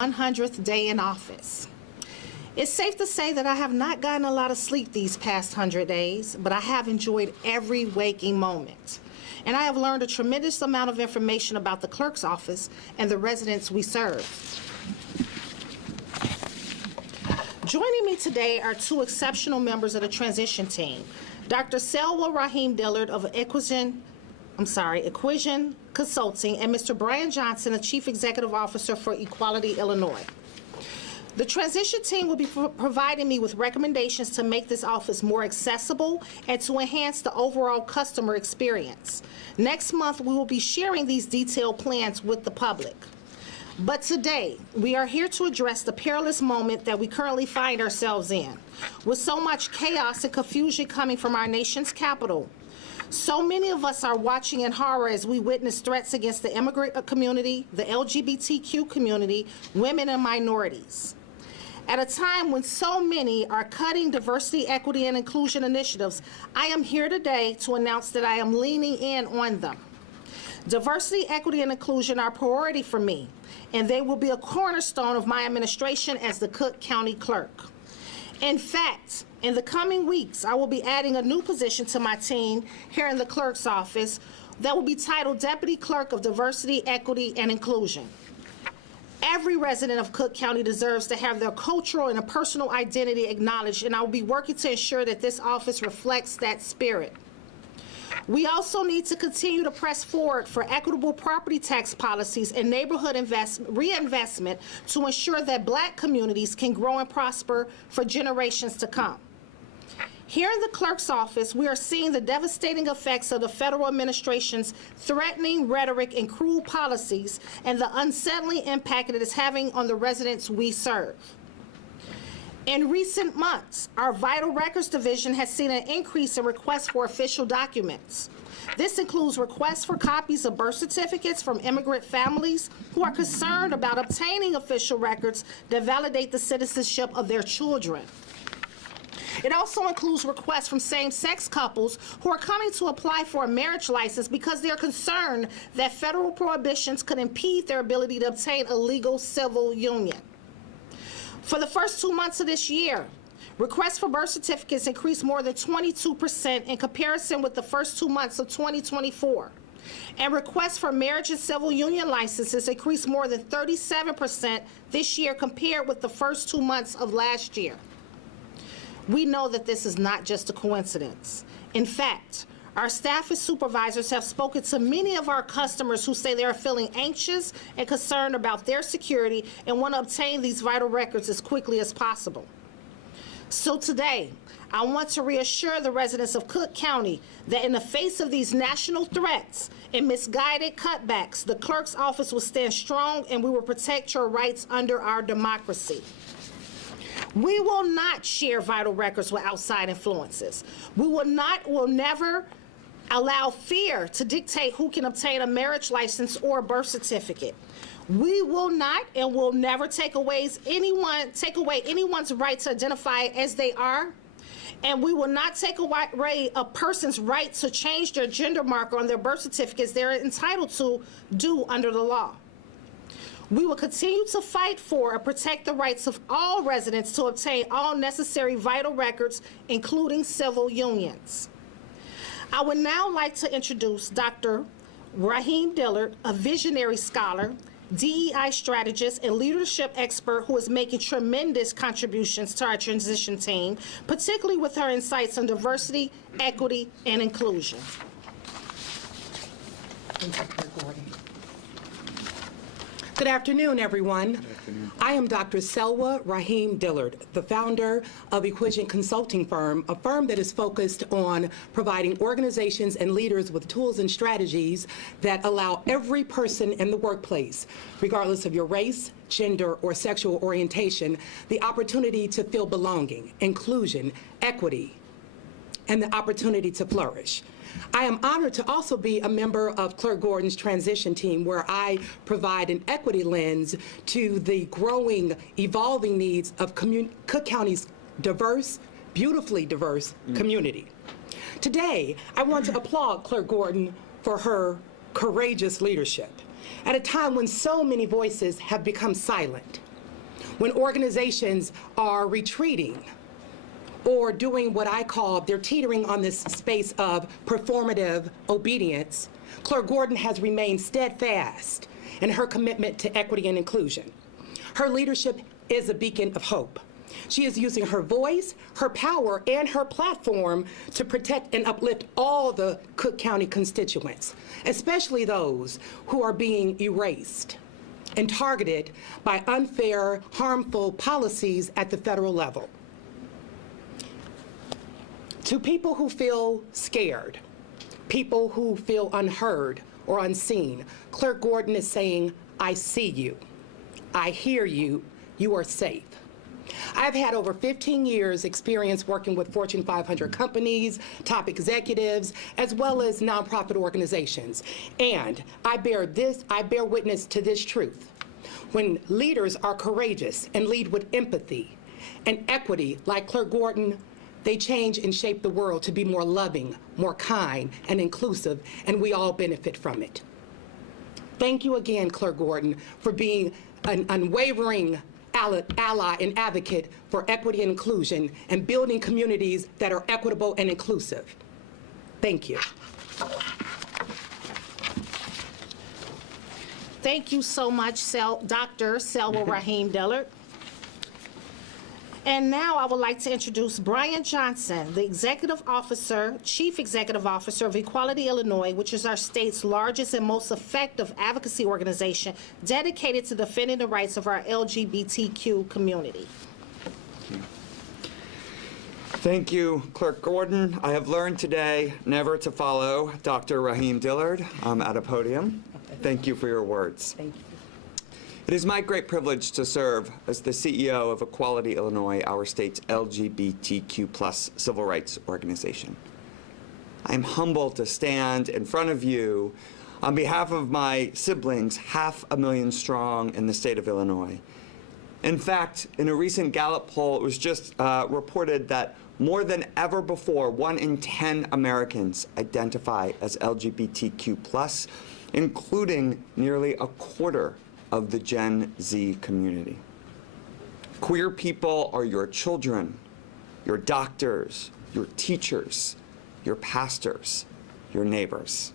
100th day in office. It's safe to say that I have not gotten a lot of sleep these past 100 days, but I have enjoyed every waking moment. And I have learned a tremendous amount of information about the clerk's office and the residents we serve. Joining me today are two exceptional members of the transition team, Dr. Selwa Rahim Dillard of Equision Consulting, and Mr. Brian Johnson, the Chief Executive Officer for Equality Illinois. The transition team will be providing me with recommendations to make this office more accessible and to enhance the overall customer experience. Next month, we will be sharing these detailed plans with the public. But today, we are here to address the perilous moment that we currently find ourselves in. With so much chaos and confusion coming from our nation's capital, so many of us are watching in horror as we witness threats against the immigrant community, the LGBTQ community, women and minorities. At a time when so many are cutting diversity, equity, and inclusion initiatives, I am here today to announce that I am leaning in on them. Diversity, equity, and inclusion are a priority for me, and they will be a cornerstone of my administration as the Cook County Clerk. In fact, in the coming weeks, I will be adding a new position to my team here in the clerk's office that will be titled Deputy Clerk of Diversity, Equity, and Inclusion. Every resident of Cook County deserves to have their cultural and personal identity acknowledged, and I will be working to ensure that this office reflects that spirit. We also need to continue to press forward for equitable property tax policies and neighborhood reinvestment to ensure that Black communities can grow and prosper for generations to come. Here in the clerk's office, we are seeing the devastating effects of the federal administration's threatening rhetoric and cruel policies and the unsettling impact it is having on the residents we serve. In recent months, our Vital Records Division has seen an increase in requests for official documents. This includes requests for copies of birth certificates from immigrant families who are concerned about obtaining official records that validate the citizenship of their children. It also includes requests from same-sex couples who are coming to apply for a marriage license because they're concerned that federal prohibitions could impede their ability to obtain a legal civil union. For the first 2 months of this year, requests for birth certificates increased more than 22% in comparison with the first 2 months of 2024. And requests for marriage and civil union licenses increased more than 37% this year compared with the first 2 months of last year. We know that this is not just a coincidence. In fact, our staff and supervisors have spoken to many of our customers who say they are feeling anxious and concerned about their security and want to obtain these vital records as quickly as possible. So today, I want to reassure the residents of Cook County that in the face of these national threats and misguided cutbacks, the clerk's office will stand strong and we will protect your rights under our democracy. We will not share vital records with outside influences. We will never allow fear to dictate who can obtain a marriage license or a birth certificate. We will not and will never take away anyone's right to identify as they are, and we will not take away a person's right to change their gender marker on their birth certificates they're entitled to do under the law. We will continue to fight for and protect the rights of all residents to obtain all necessary vital records, including civil unions. I would now like to introduce Dr. Rahim Dillard, a visionary scholar, DEI strategist, and leadership expert who is making tremendous contributions to our transition team, particularly with her insights on diversity, equity, and inclusion. Good afternoon, everyone. Good afternoon. I am Dr. Selwa Rahim Dillard, the founder of Equision Consulting Firm, a firm that is focused on providing organizations and leaders with tools and strategies that allow every person in the workplace, regardless of your race, gender, or sexual orientation, the opportunity to feel belonging, inclusion, equity, and the opportunity to flourish. I am honored to also be a member of Clerk Gordon's transition team, where I provide an equity lens to the growing, evolving needs of Cook County's diverse, beautifully diverse community. Today, I want to applaud Clerk Gordon for her courageous leadership. At a time when so many voices have become silent, When organizations are retreating or doing what I call, they're teetering on this space of performative obedience, Clerk Gordon has remained steadfast in her commitment to equity and inclusion. Her leadership is a beacon of hope. She is using her voice, her power, and her platform to protect and uplift all the Cook County constituents, especially those who are being erased and targeted by unfair, harmful policies at the federal level. To people who feel scared, people who feel unheard or unseen, Clerk Gordon is saying, I see you, I hear you, you are safe. I've had over 15 years experience working with Fortune 500 companies, top executives, as well as nonprofit organizations. And I bear witness to this truth. When leaders are courageous and lead with empathy and equity like Clerk Gordon, they change and shape the world to be more loving, more kind, and inclusive, and we all benefit from it. Thank you again, Clerk Gordon, for being an unwavering ally and advocate for equity and inclusion and building communities that are equitable and inclusive. Thank you. Thank you so much, Dr. Selwa Rahim Dillard. And now I would like to introduce Brian Johnson, the Chief Executive Officer of Equality Illinois, which is our state's largest and most effective advocacy organization dedicated to defending the rights of our LGBTQ community. Thank you, Clerk Gordon. I have learned today never to follow Dr. Rahim Dillard at a podium. Thank you for your words. Thank you. It is my great privilege to serve as the CEO of Equality Illinois, our state's LGBTQ+ civil rights organization. I am humbled to stand in front of you on behalf of my siblings, 500,000 strong in the state of Illinois. In fact, in a recent Gallup poll, it was just reported that more than ever before, 1 in 10 Americans identify as LGBTQ+, including nearly a quarter of the Gen Z community. Queer people are your children, your doctors, your teachers, your pastors, your neighbors.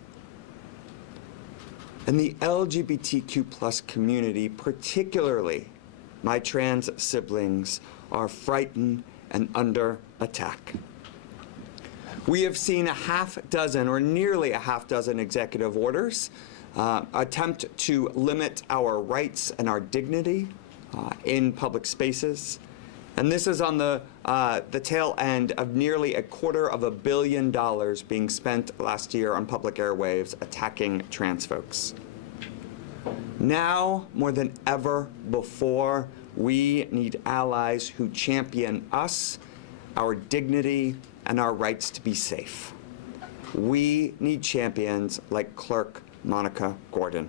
And the LGBTQ+ community, particularly my trans siblings, are frightened and under attack. We have seen a half dozen, or nearly a half dozen, executive orders attempt to limit our rights and our dignity in public spaces. And this is on the tail end of nearly $250 million being spent last year on public airwaves attacking trans folks. Now, more than ever before, we need allies who champion us, our dignity, and our rights to be safe. We need champions like Clerk Monica Gordon.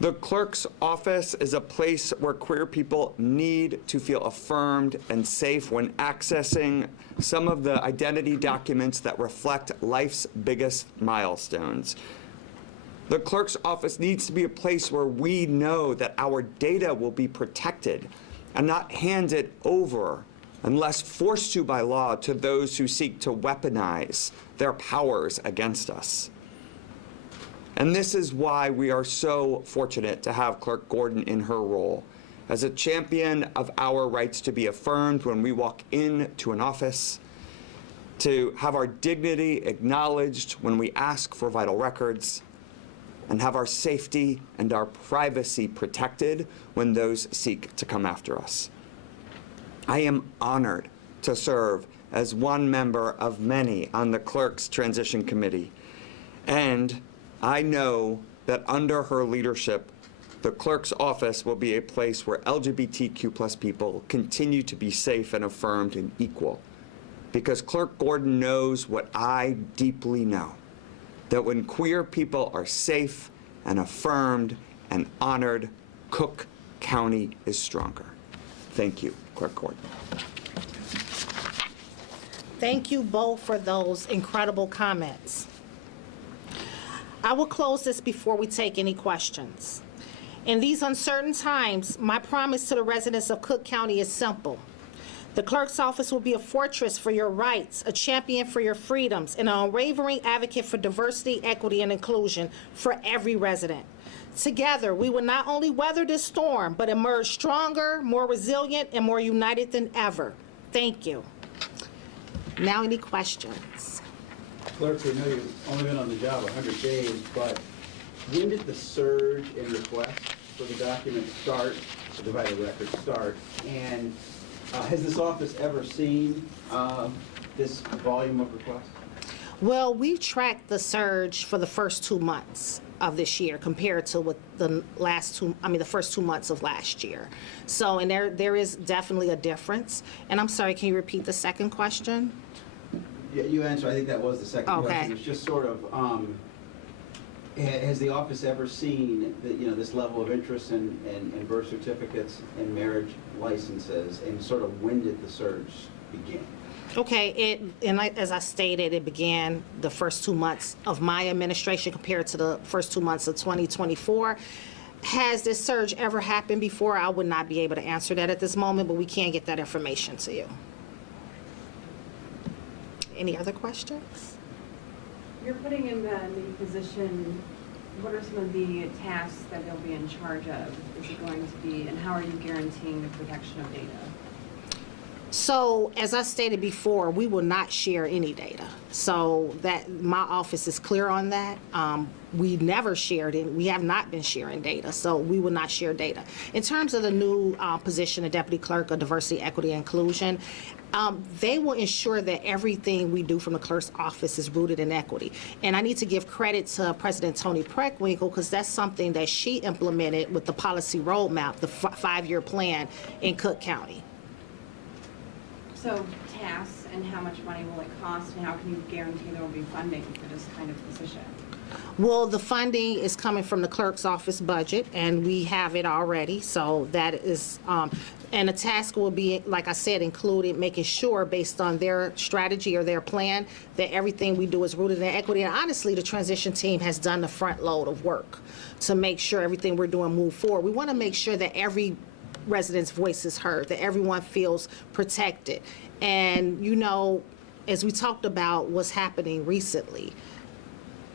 The clerk's office is a place where queer people need to feel affirmed and safe when accessing some of the identity documents that reflect life's biggest milestones. The clerk's office needs to be a place where we know that our data will be protected and not handed over unless forced to by law to those who seek to weaponize their powers against us. And this is why we are so fortunate to have Clerk Gordon in her role as a champion of our rights to be affirmed when we walk into an office, to have our dignity acknowledged when we ask for vital records, and have our safety and our privacy protected when those seek to come after us. I am honored to serve as one member of many on the Clerk's Transition Committee, and I know that under her leadership, the clerk's office will be a place where LGBTQ+ people continue to be safe and affirmed and equal. Because Clerk Gordon knows what I deeply know, that when queer people are safe and affirmed and honored, Cook County is stronger. Thank you, Clerk Gordon. Thank you both for those incredible comments. I will close this before we take any questions. In these uncertain times, my promise to the residents of Cook County is simple. The clerk's office will be a fortress for your rights, a champion for your freedoms, and an unwavering advocate for diversity, equity, and inclusion for every resident. Together, we will not only weather this storm, but emerge stronger, more resilient, and more united than ever. Thank you. Now, any questions? Clerk, we know you've only been on the job 100 days, but when did the surge in requests for the documents start, the divided records start? And has this office ever seen this volume of requests? Well, we've tracked the surge for the first 2 months of this year compared to what the first 2 months of last year. So, and there is definitely a difference. And I'm sorry, can you repeat the second question? Yeah, you answered. I think that was the second Okay. question. It's just sort of, has the office ever seen this level of interest in birth certificates and marriage licenses, and sort of when did the surge begin? Okay, as I stated, it began the first 2 months of my administration compared to the first 2 months of 2024. Has this surge ever happened before? I would not be able to answer that at this moment, but we can get that information to you. Any other questions? You're putting in the new position, what are some of the tasks that they'll be in charge of? Is it going to be, and how are you guaranteeing the protection of data? So, as I stated before, we will not share any data. So that my office is clear on that. We never shared it. We have not been sharing data, so we will not share data. In terms of the new position, the deputy clerk of diversity, equity, and inclusion, they will ensure that everything we do from the clerk's office is rooted in equity. And I need to give credit to President Toni Preckwinkle, because that's something that she implemented with the policy roadmap, the 5-year plan in Cook County. So tasks and how much money will it cost, and how can you guarantee there will be funding for this kind of position? Well, the funding is coming from the clerk's office budget, and we have it already. So that is, and the task will be, like I said, included making sure, based on their strategy or their plan, that everything we do is rooted in equity. And honestly, the transition team has done the front load of work to make sure everything we're doing move forward. We want to make sure that every resident's voice is heard, that everyone feels protected. And, as we talked about what's happening recently,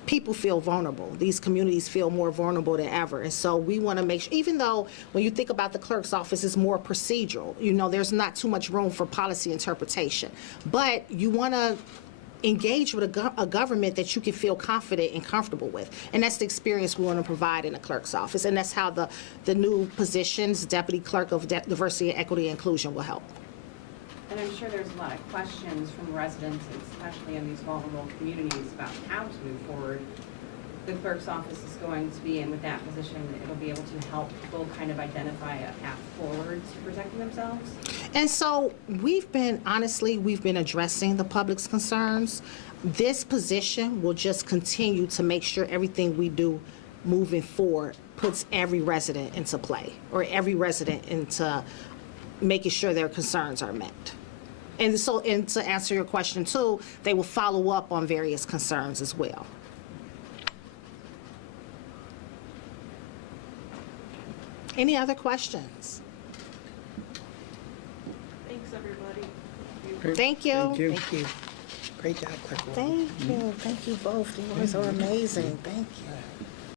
people feel vulnerable. These communities feel more vulnerable than ever. And so we want to make sure, even though when you think about the clerk's office, it's more procedural, there's not too much room for policy interpretation. But you want to engage with a government that you can feel confident and comfortable with. And that's the experience we want to provide in the clerk's office. And that's how the new positions, Deputy Clerk of Diversity, Equity, and Inclusion, will help. And I'm sure there's a lot of questions from residents, especially in these vulnerable communities, about how to move forward. The clerk's office is going to be in with that position. It'll be able to help people kind of identify a path forward to protecting themselves. And so we've been addressing the public's concerns. This position will just continue to make sure everything we do moving forward puts every resident into play, or every resident into making sure their concerns are met. And to answer your question too, they will follow up on various concerns as well. Any other questions? Thanks, everybody. Thank you. Thank you. Thank you. Great job, Clerk. Thank you. Thank you both. Yours are amazing. Thank you.